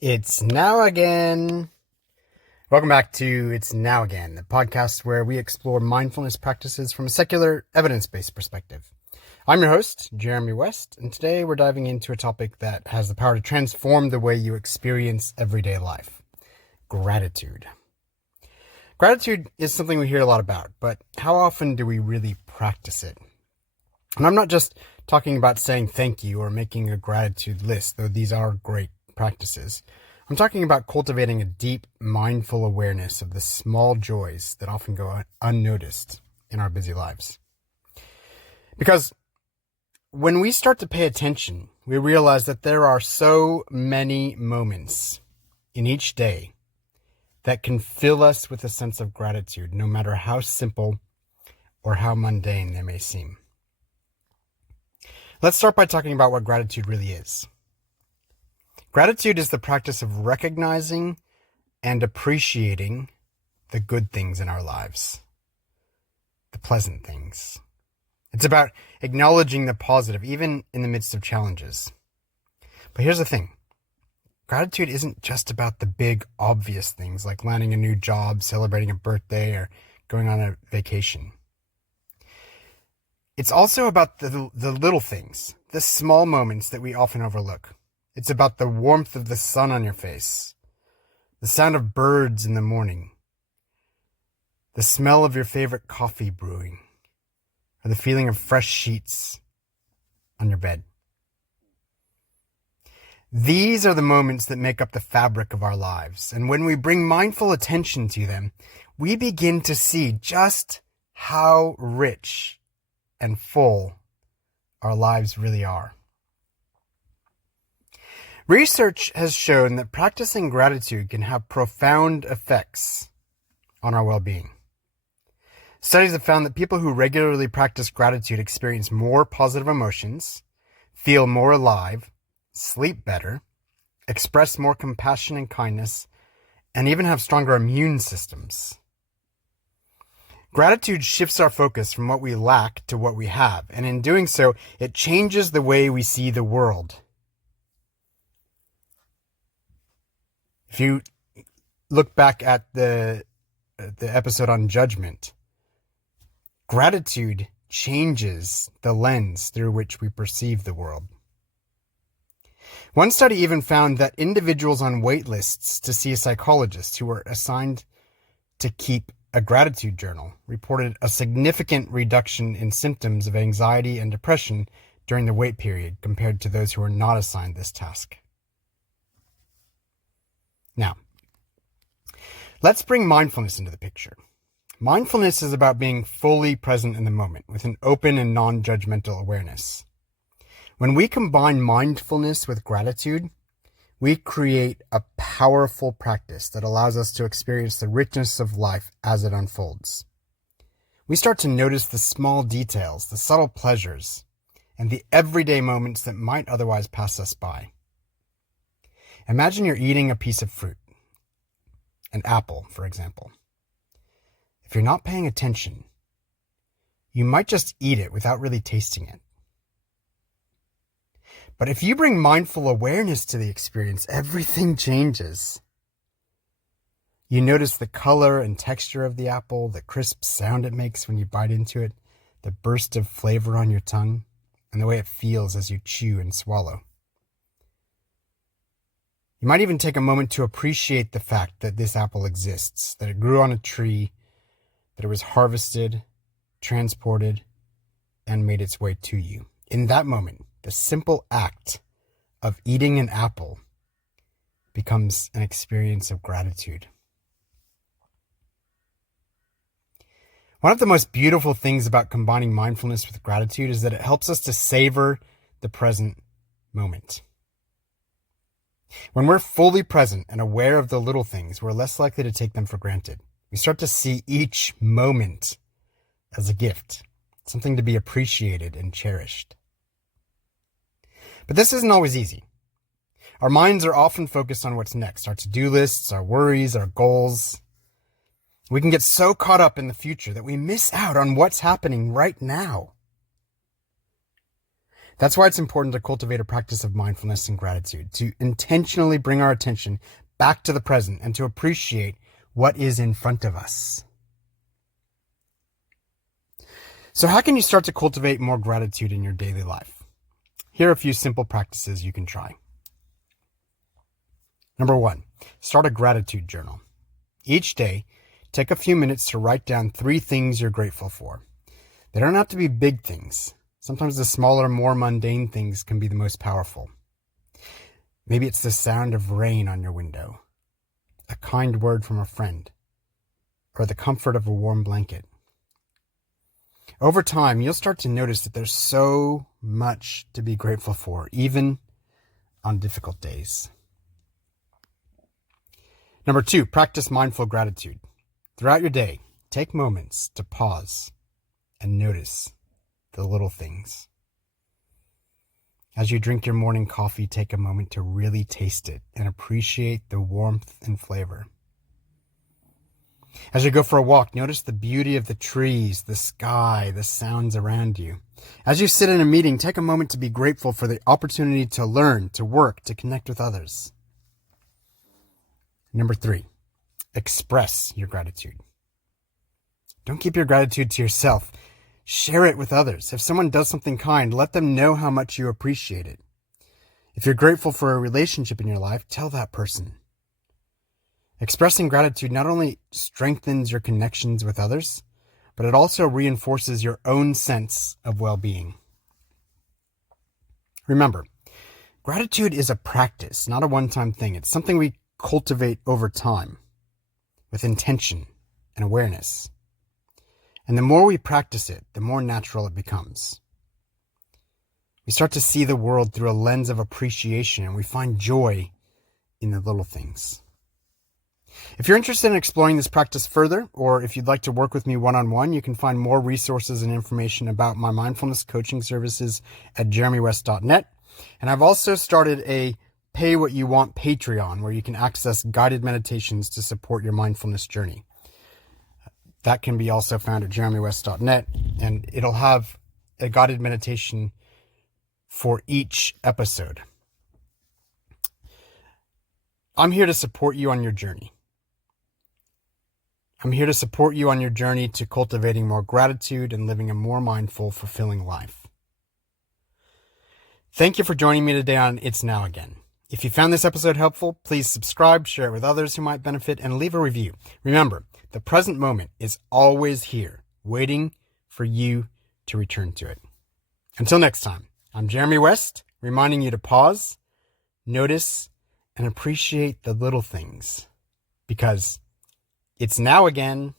It's now again. Welcome back to It's Now Again, the podcast where we explore mindfulness practices from a secular, evidence-based perspective. I'm your host, Jeremy West, and today we're diving into a topic that has the power to transform the way you experience everyday life: gratitude. Gratitude is something we hear a lot about, but how often do we really practice it? And I'm not just talking about saying thank you or making a gratitude list, though these are great practices. I'm talking about cultivating a deep, mindful awareness of the small joys that often go unnoticed in our busy lives. Because when we start to pay attention, we realize that there are so many moments in each day that can fill us with a sense of gratitude, no matter how simple or how mundane they may seem. Let's start by talking about what gratitude really is. Gratitude is the practice of recognizing and appreciating the good things in our lives, the pleasant things. It's about acknowledging the positive, even in the midst of challenges. But here's the thing. Gratitude isn't just about the big, obvious things like landing a new job, celebrating a birthday, or going on a vacation. It's also about the little things, the small moments that we often overlook. It's about the warmth of the sun on your face, the sound of birds in the morning, the smell of your favorite coffee brewing, or the feeling of fresh sheets on your bed. These are the moments that make up the fabric of our lives, and when we bring mindful attention to them, we begin to see just how rich and full our lives really are. Research has shown that practicing gratitude can have profound effects on our well-being. Studies have found that people who regularly practice gratitude experience more positive emotions, feel more alive, sleep better, express more compassion and kindness, and even have stronger immune systems. Gratitude shifts our focus from what we lack to what we have, and in doing so, it changes the way we see the world. If you look back at the episode on judgment, gratitude changes the lens through which we perceive the world. One study even found that individuals on wait lists to see a psychologist who were assigned to keep a gratitude journal reported a significant reduction in symptoms of anxiety and depression during the wait period compared to those who were not assigned this task. Now, let's bring mindfulness into the picture. Mindfulness is about being fully present in the moment with an open and non-judgmental awareness. When we combine mindfulness with gratitude, we create a powerful practice that allows us to experience the richness of life as it unfolds. We start to notice the small details, the subtle pleasures, and the everyday moments that might otherwise pass us by. Imagine you're eating a piece of fruit, an apple, for example. If you're not paying attention, you might just eat it without really tasting it. But if you bring mindful awareness to the experience, everything changes. You notice the color and texture of the apple, the crisp sound it makes when you bite into it, the burst of flavor on your tongue, and the way it feels as you chew and swallow. You might even take a moment to appreciate the fact that this apple exists, that it grew on a tree, that it was harvested, transported, and made its way to you. In that moment, the simple act of eating an apple becomes an experience of gratitude. One of the most beautiful things about combining mindfulness with gratitude is that it helps us to savor the present moment. When we're fully present and aware of the little things, we're less likely to take them for granted. We start to see each moment as a gift, something to be appreciated and cherished. But this isn't always easy. Our minds are often focused on what's next, our to-do lists, our worries, our goals. We can get so caught up in the future that we miss out on what's happening right now. That's why it's important to cultivate a practice of mindfulness and gratitude, to intentionally bring our attention back to the present and to appreciate what is in front of us. So how can you start to cultivate more gratitude in your daily life? Here are a few simple practices you can try. Number 1, start a gratitude journal. Each day, take a few minutes to write down 3 things you're grateful for. They don't have to be big things. Sometimes the smaller, more mundane things can be the most powerful. Maybe it's the sound of rain on your window, a kind word from a friend, or the comfort of a warm blanket. Over time, you'll start to notice that there's so much to be grateful for, even on difficult days. Number 2, practice mindful gratitude. Throughout your day, take moments to pause and notice the little things. As you drink your morning coffee, take a moment to really taste it and appreciate the warmth and flavor. As you go for a walk, notice the beauty of the trees, the sky, the sounds around you. As you sit in a meeting, take a moment to be grateful for the opportunity to learn, to work, to connect with others. Number 3, express your gratitude. Don't keep your gratitude to yourself. Share it with others. If someone does something kind, let them know how much you appreciate it. If you're grateful for a relationship in your life, tell that person. Expressing gratitude not only strengthens your connections with others, but it also reinforces your own sense of well-being. Remember, gratitude is a practice, not a one-time thing. It's something we cultivate over time with intention and awareness. And the more we practice it, the more natural it becomes. We start to see the world through a lens of appreciation, and we find joy in the little things. If you're interested in exploring this practice further, or if you'd like to work with me one-on-one, you can find more resources and information about my mindfulness coaching services at jeremywest.net. And I've also started a Pay What You Want Patreon, where you can access guided meditations to support your mindfulness journey. That can be also found at jeremywest.net, and it'll have a guided meditation for each episode. I'm here to support you on your journey. I'm here to support you on your journey to cultivating more gratitude and living a more mindful, fulfilling life. Thank you for joining me today on It's Now Again. If you found this episode helpful, please subscribe, share it with others who might benefit, and leave a review. Remember, the present moment is always here, waiting for you to return to it. Until next time, I'm Jeremy West, reminding you to pause, notice, and appreciate the little things, because it's now again.